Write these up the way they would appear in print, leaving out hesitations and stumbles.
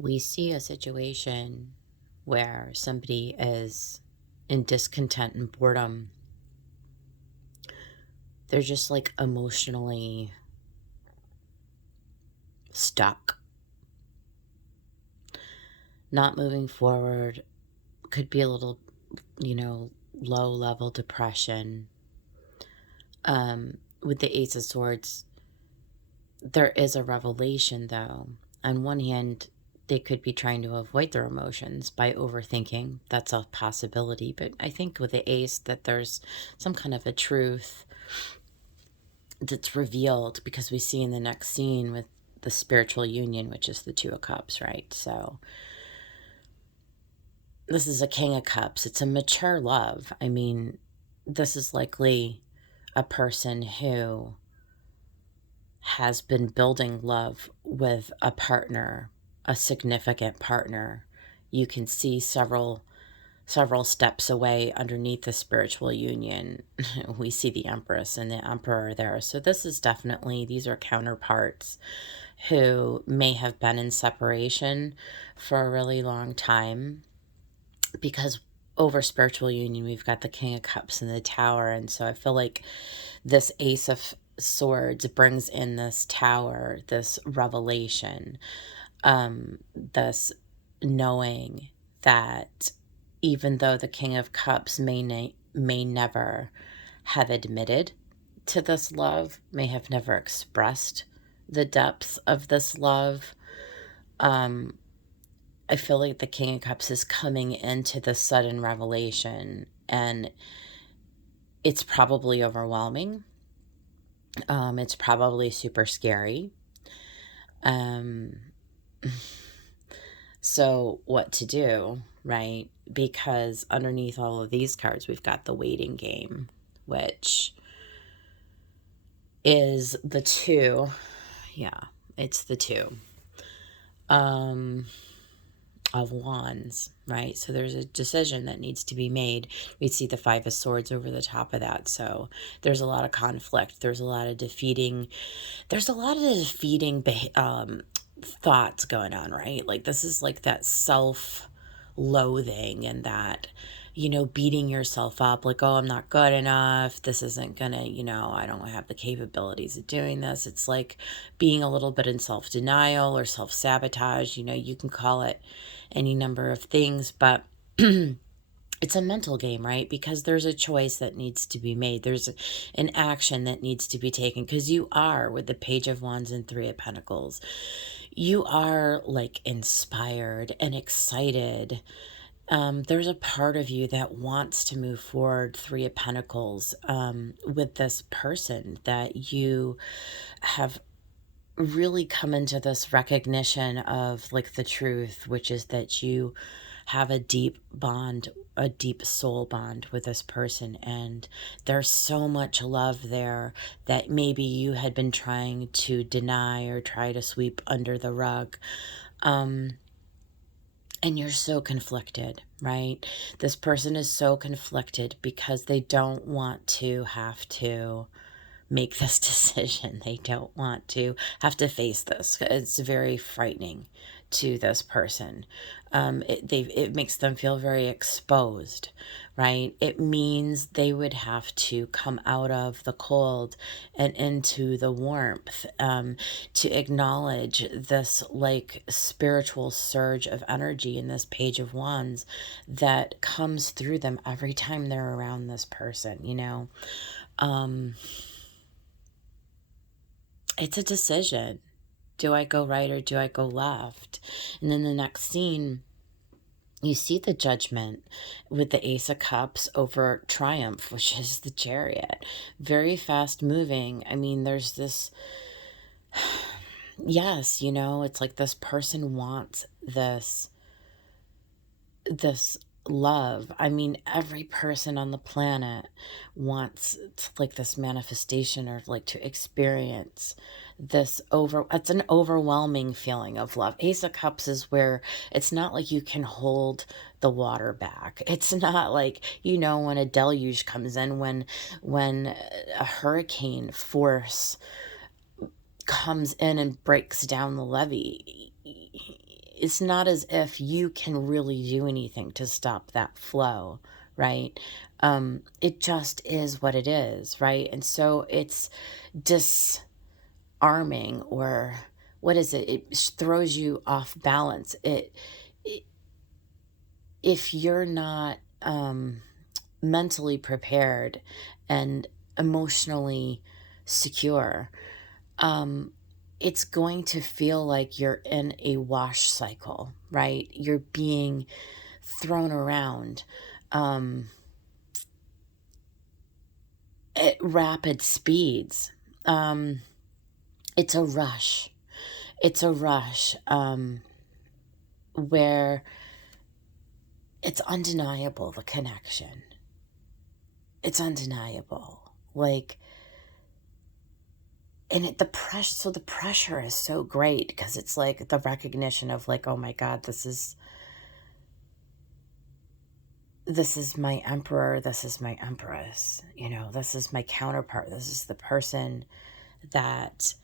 we see a situation where somebody is in discontent and boredom. They're just like emotionally stuck, not moving forward. Could be a little, low level depression. With the Ace of Swords, there is a revelation though. On one hand, they could be trying to avoid their emotions by overthinking. That's a possibility. But I think with the Ace, that there's some kind of a truth that's revealed, because we see in the next scene with the spiritual union, which is the Two of Cups, right? So this is a King of Cups. It's a mature love. I mean, this is likely a person who has been building love with a partner, a significant partner. You can see several steps away underneath the spiritual union. We see the Empress and the Emperor there. So this is definitely, these are counterparts who may have been in separation for a really long time, because over spiritual union, we've got the King of Cups and the Tower. And so I feel like this Ace of Swords brings in this Tower, this revelation, this knowing that even though the King of Cups may never have admitted to this love, may have never expressed the depths of this love, I feel like the King of Cups is coming into the sudden revelation, and it's probably overwhelming. It's probably super scary. Um, so what to do, right? Because underneath all of these cards, we've got the waiting game, which is the two. Yeah, it's the two of Wands, right? So there's a decision that needs to be made. We see the Five of Swords over the top of that. So there's a lot of conflict. There's a lot of defeating. There's a lot of defeating thoughts going on, right? Like this is like that self-loathing and that, beating yourself up like, oh, I'm not good enough. This isn't gonna, I don't have the capabilities of doing this. It's like being a little bit in self-denial or self-sabotage. You can call it any number of things, but it's a mental game, right? Because there's a choice that needs to be made. There's an action that needs to be taken, because you are, with the Page of Wands and Three of Pentacles, you are like inspired and excited. There's a part of you that wants to move forward, Three of Pentacles, with this person that you have really come into this recognition of, like, the truth, which is that you have a deep bond, a deep soul bond with this person. And there's so much love there that maybe you had been trying to deny or try to sweep under the rug. And you're so conflicted, right? This person is so conflicted because they don't want to have to make this decision. They don't want to have to face this. It's very frightening to this person. It makes them feel very exposed, right? It means they would have to come out of the cold and into the warmth, to acknowledge this like spiritual surge of energy in this Page of Wands that comes through them every time they're around this person, It's a decision. Do I go right or do I go left? And then the next scene, you see the Judgment with the Ace of Cups over Triumph, which is the Chariot. Very fast moving. I mean, there's this, yes, it's like this person wants this love. I mean, every person on the planet wants like this manifestation, or like to experience this it's an overwhelming feeling of love. Ace of Cups is where it's not like you can hold the water back. It's not like, when a deluge comes in, when a hurricane force comes in and breaks down the levee. it's not as if you can really do anything to stop that flow, right? It just is what it is, right? And so it's disarming, or what is it? It throws you off balance. It if you're not mentally prepared and emotionally secure, it's going to feel like you're in a wash cycle, right? You're being thrown around at rapid speeds. It's a rush. It's a rush where it's undeniable, the connection. It's undeniable. Like, and the pressure, so the pressure is so great because it's like the recognition of like, oh my God, this is my emperor, this is my empress, this is my counterpart, this is the person that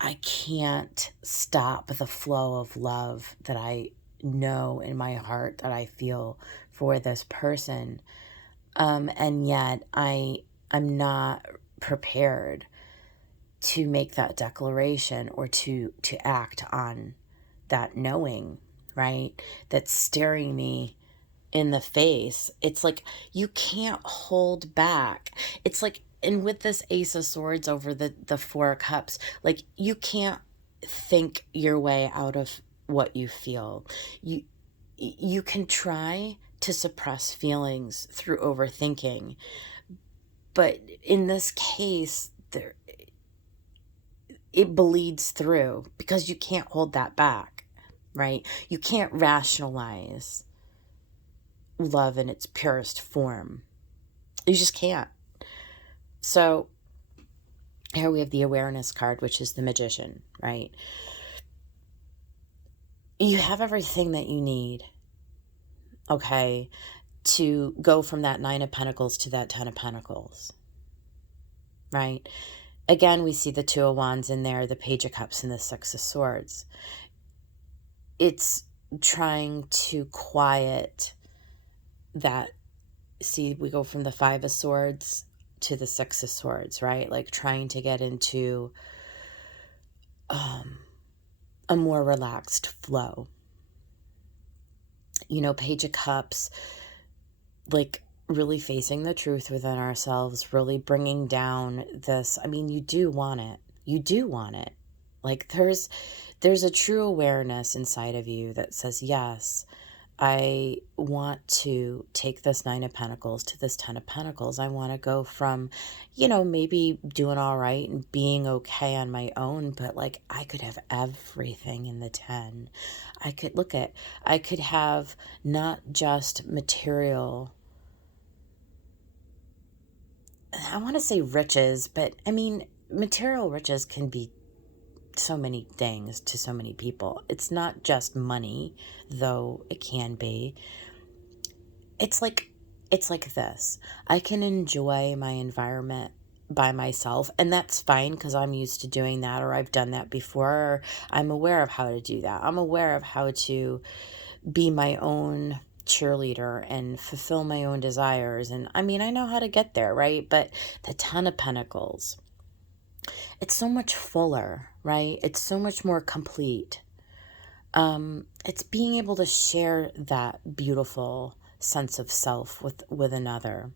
I can't stop the flow of love that I know in my heart that I feel for this person. And yet I'm not prepared to make that declaration or to act on that knowing, right? That's staring me in the face. It's like you can't hold back. It's like, and with this Ace of Swords over the Four of Cups, like you can't think your way out of what you feel. You can try to suppress feelings through overthinking, but in this case, it bleeds through because you can't hold that back, right? You can't rationalize love in its purest form. You just can't. So here we have the awareness card, which is the Magician, right? You have everything that you need, okay, to go from that Nine of Pentacles to that Ten of Pentacles, right? Again, we see the Two of Wands in there, the Page of Cups, and the Six of Swords. It's trying to quiet that. See, we go from the Five of Swords to the Six of Swords, right? Like trying to get into a more relaxed flow. Page of Cups, like really facing the truth within ourselves, really bringing down this. I mean, you do want it. You do want it. Like there's a true awareness inside of you that says, yes, I want to take this Nine of Pentacles to this Ten of Pentacles. I want to go from, maybe doing all right and being okay on my own, but like I could have everything in the 10. I could have not just material, I want to say riches, but I mean, material riches can be so many things to so many people. It's not just money, though it can be. It's like this. I can enjoy my environment by myself, and that's fine because I'm used to doing that, or I've done that before, or I'm aware of how to do that. I'm aware of how to be my own cheerleader and fulfill my own desires. And I mean, I know how to get there, right? But the Ten of Pentacles, it's so much fuller, right? It's so much more complete. It's being able to share that beautiful sense of self with another.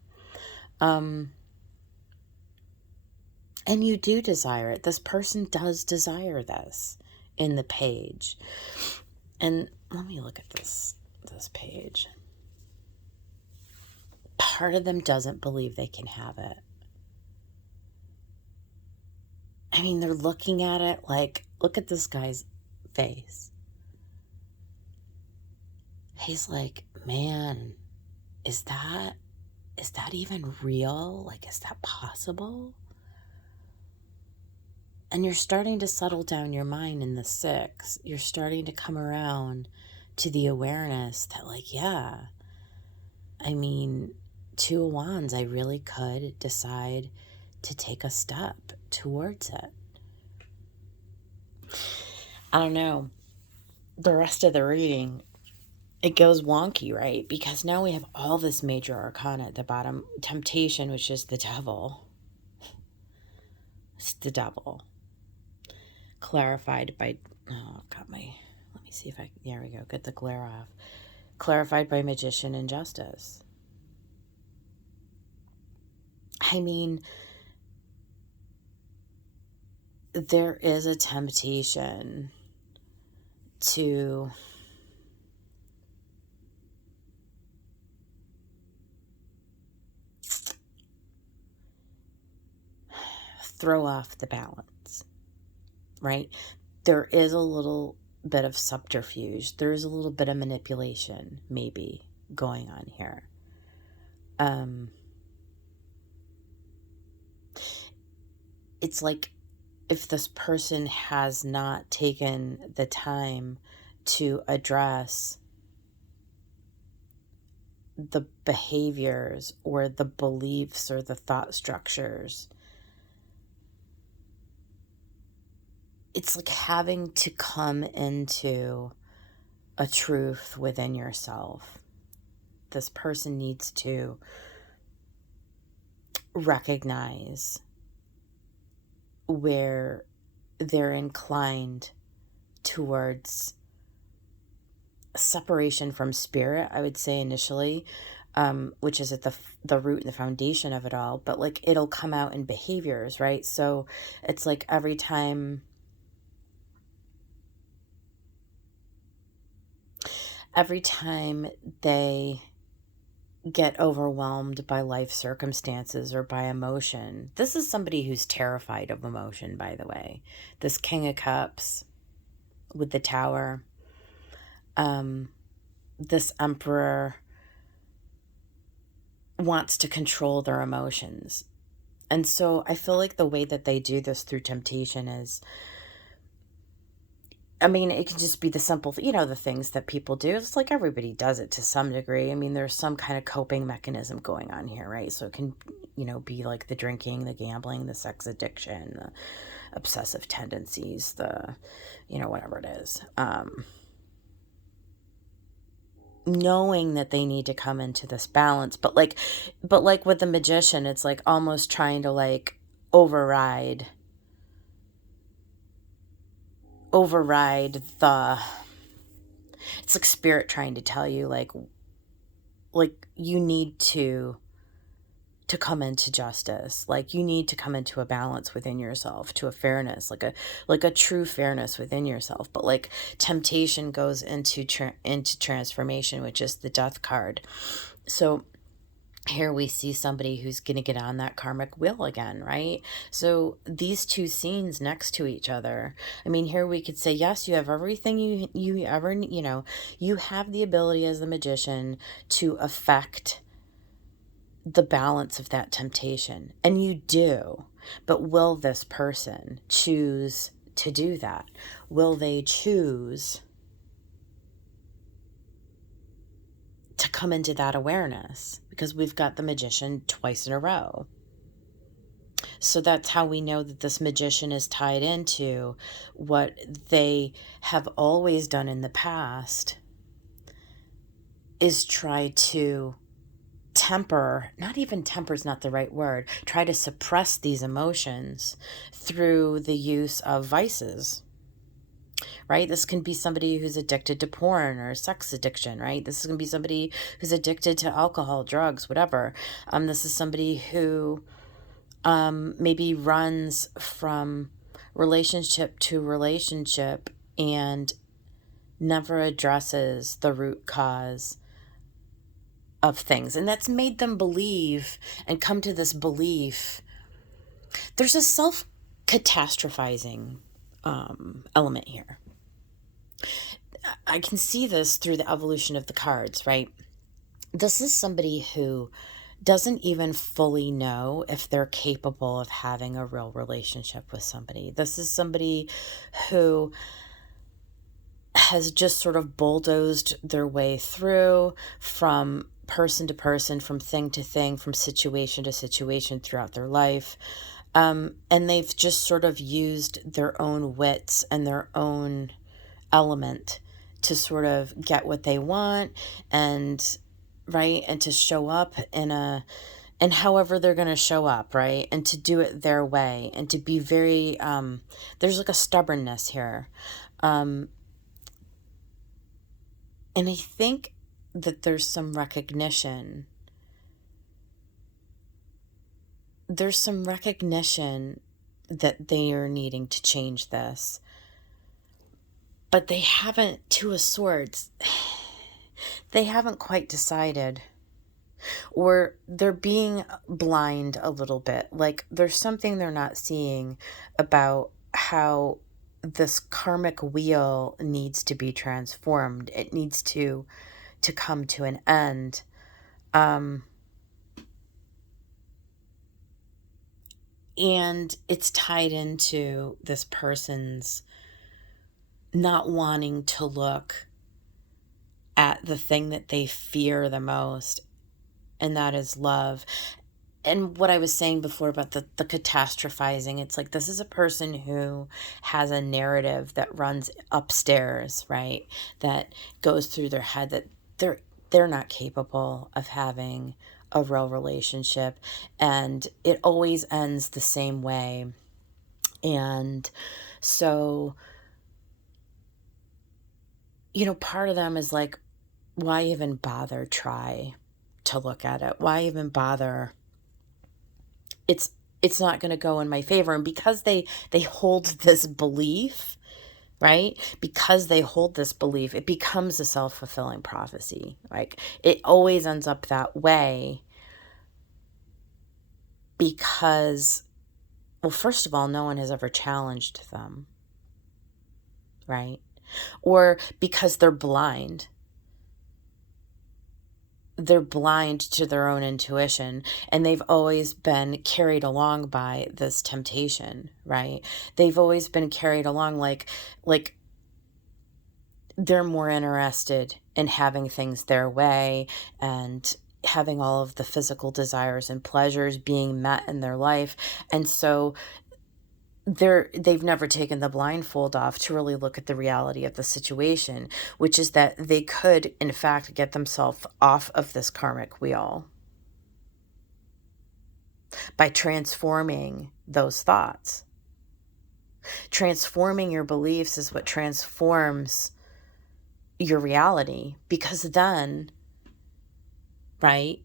And you do desire it. This person does desire this in the page. And let me look at this page. Part of them doesn't believe they can have it. I mean, they're looking at it like, look at this guy's face. He's like, man, is that even real? Like, is that possible? And you're starting to settle down your mind in the 6. You're starting to come around to the awareness that, like, yeah, I mean, Two of Wands, I really could decide to take a step towards it. I don't know. the rest of the reading, it goes wonky, right? Because now we have all this major arcana at the bottom. Temptation, which is the devil. It's the devil. Clarified by, oh, I've got my, let me see if I, there we go, get the glare off. Clarified by magician and justice. I mean, there is a temptation to throw off the balance, right? There is a little bit of subterfuge. There is a little bit of manipulation, maybe, going on here. It's like if this person has not taken the time to address the behaviors or the beliefs or the thought structures, it's like having to come into a truth within yourself. This person needs to recognize where they're inclined towards separation from spirit, I would say initially, which is at the root and the foundation of it all. But like it'll come out in behaviors, right? So it's like every time they get overwhelmed by life circumstances or by emotion. This is somebody who's terrified of emotion, by the way. This King of Cups with the Tower. This Emperor wants to control their emotions. And so I feel like the way that they do this through temptation is, I mean, it can just be the simple, the things that people do. It's like everybody does it to some degree. I mean, there's some kind of coping mechanism going on here, right? So it can, be like the drinking, the gambling, the sex addiction, the obsessive tendencies, the, whatever it is. Knowing that they need to come into this balance, but like with the magician, it's like almost trying to like override the, it's like spirit trying to tell you like you need to come into justice, like you need to come into a balance within yourself, to a fairness, like a true fairness within yourself. But like temptation goes into transformation, which is the Death card. So here we see somebody who's going to get on that karmic wheel again, right? So these two scenes next to each other, I mean, here we could say, yes, you have everything you ever, you have the ability as the magician to affect the balance of that temptation. And you do. But will this person choose to do that? Will they choose to come into that awareness? Because we've got the magician twice in a row. So that's how we know that this magician is tied into what they have always done in the past, is try to temper, not even temper is not the right word, try to suppress these emotions through the use of vices. Right? This can be somebody who's addicted to porn or sex addiction, right? This is going to be somebody who's addicted to alcohol, drugs, whatever. This is somebody who maybe runs from relationship to relationship and never addresses the root cause of things. And that's made them believe and come to this belief. There's a self-catastrophizing element here. I can see this through the evolution of the cards, right? This is somebody who doesn't even fully know if they're capable of having a real relationship with somebody. This is somebody who has just sort of bulldozed their way through from person to person, from thing to thing, from situation to situation throughout their life. And they've just sort of used their own wits and their own element to sort of get what they want, and right, and to show up and however they're going to show up, right, and to do it their way, and to be very there's like a stubbornness here. um and I think that there's some recognition that they are needing to change this, but they haven't, Two of Swords, they haven't quite decided, or they're being blind a little bit. Like there's something they're not seeing about how this karmic wheel needs to be transformed. It needs to come to an end. Um and it's tied into this person's not wanting to look at the thing that they fear the most, and that is love. And what I was saying before about the catastrophizing, it's like this is a person who has a narrative that runs upstairs, right? That goes through their head, that they're not capable of having a real relationship, and it always ends the same way. And so, part of them is like, why even bother try to look at it? Why even bother? It's it's not going to go in my favor. And because they hold this belief, right? Because they hold this belief, it becomes a self-fulfilling prophecy. Like it always ends up that way because, well, first of all, no one has ever challenged them, right? Or because they're blind to their own intuition, and they've always been carried along by this temptation, right? They've always been carried along like they're more interested in having things their way, and having all of the physical desires and pleasures being met in their life. And so they've never taken the blindfold off to really look at the reality of the situation, which is that they could in fact get themselves off of this karmic wheel by transforming those thoughts. Transforming your beliefs is what transforms your reality, because then, right,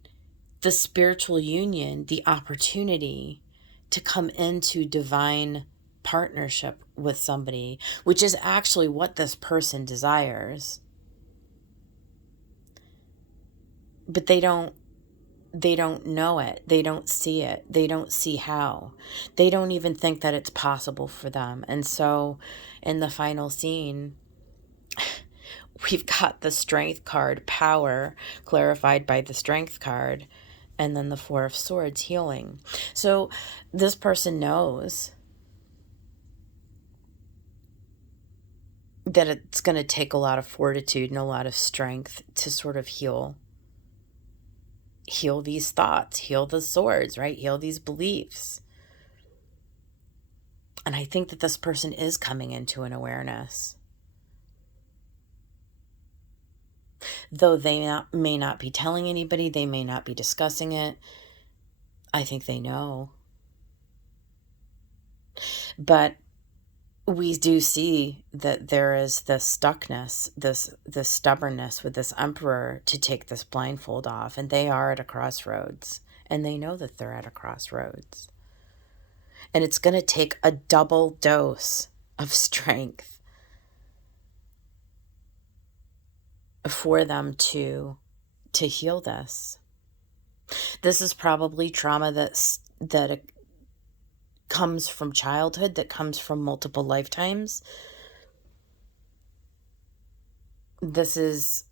the spiritual union, the opportunity to come into divine partnership with somebody, which is actually what this person desires, but they don't know it, they don't see it, they don't see how, they don't even think that it's possible for them. And so in the final scene, we've got the Strength card, power, clarified by the Strength card, and then the Four of Swords, healing. So this person knows that it's going to take a lot of fortitude and a lot of strength to sort of heal these thoughts, heal the swords, right? Heal these beliefs. And I think that this person is coming into an awareness. Though they may not be telling anybody, they may not be discussing it, I think they know. But we do see that there is this stuckness, this stubbornness with this emperor to take this blindfold off, and they are at a crossroads, and they know that they're at a crossroads. And it's going to take a double dose of strength for them to heal this. This is probably trauma that comes from childhood, that comes from multiple lifetimes. This is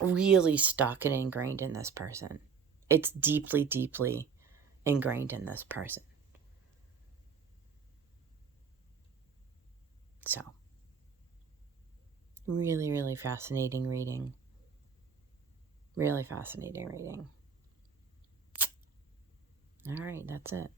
really stuck and ingrained in this person. It's deeply, deeply ingrained in this person. So, really, really fascinating reading. Really fascinating reading. All right, that's it.